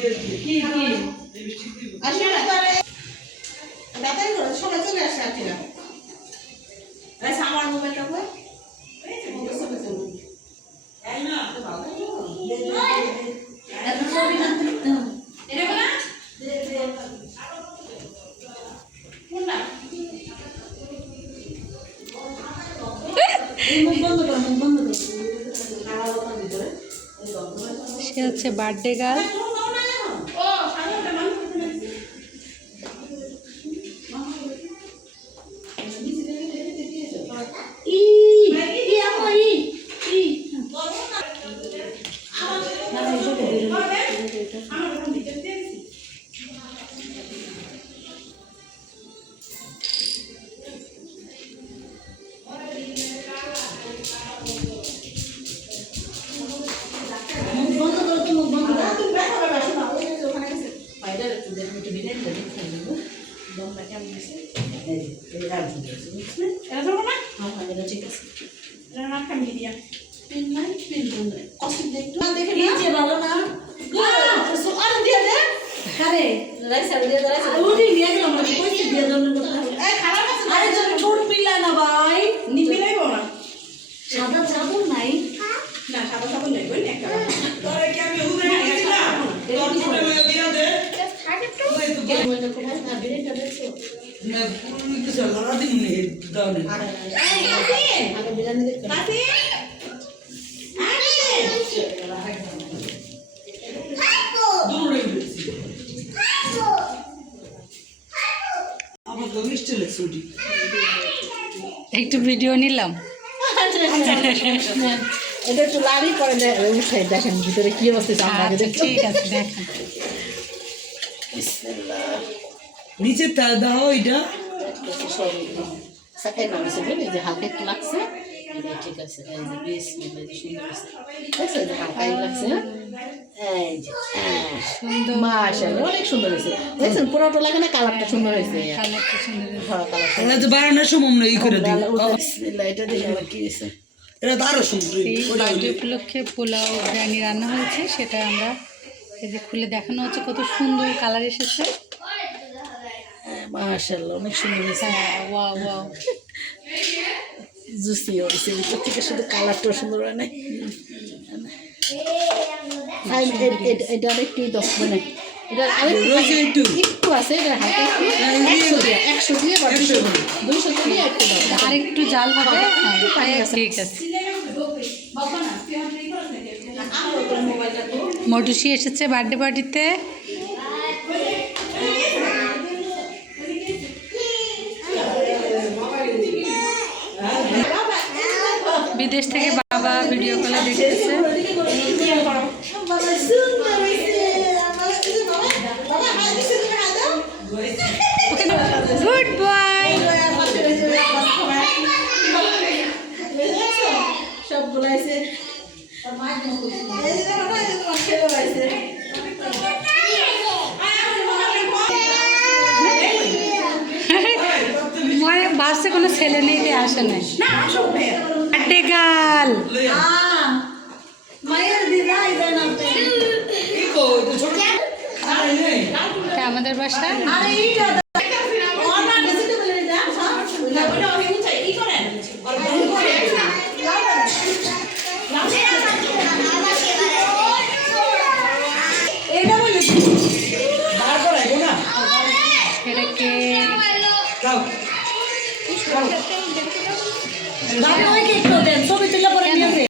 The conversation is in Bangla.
কি আসলে দাদাই করে সবাই চলে আসে আর কিনা আমার মোবাইলটা কই এই না তো ভালো এত ছবি না এটা না কোনটা মুখ বন্ধ কর সে হচ্ছে বার্থডে গার্ল। সাদা চাদর নাই না সাদা চাদর নাই বল একটা তোরে কি আমি হুদে দিলাম তোর ফোনে লয়ে দিয়া দে থাকে তো মোবাইলটা কোথায় না বিরেটা দেখছো না পুরো কিছু লড়া দিন নে দাও নে আগে বিরানি দেখ কাছে আরে হাতো দূরে গেছি হাতো আমার তো মিষ্টি ছুটি একটু ভিডিও নিলাম। এটা একটু লাড়ি করে উঠাই দেখেন ভিতরে কি অবস্থা ঠিক আছে দেখেন নিচে দাও এটা যে হালকা একটু লাগছে ঠিক আছে হালকাই লাগছে মাশাআল্লাহ অনেক সুন্দর হয়েছে দেখছেন পুরোটা লাগে না কালারটা সুন্দর হয়েছে বানানোর সময় ই করে দিই এটা দেখে আবার কি হয়েছে এটা তো আরো সুন্দর বার্থডে উপলক্ষে পোলাও বিরিয়ানি রান্না হয়েছে, সেটা আমরা এই যে খুলে দেখানো হচ্ছে কত সুন্দর কালার এসেছে। মাশাআল্লাহ অনেক সুন্দর হয়েছে। ওয়াও ওয়াও জুসি হয়েছে ভিতর থেকে, শুধু কালারটাও সুন্দর হয় না। এটা আরেকটু 10 মানে এটা আরেকটু একটু আছে, এটা হালকা 100 দিয়ে 200 দিয়ে একটু আরেকটু জাল হবে। ঠিক আছে। মটুসি এসেছে বার্থডে পার্টিতে। বিদেশ থেকে বাবা ভিডিও কলে দেখতেছে। Good boy. সব গুলাইছে মনে ভাবছে কোনো ছেলে নেই, আসে নাই। বার্থডে গার্ল আমাদের বাসা।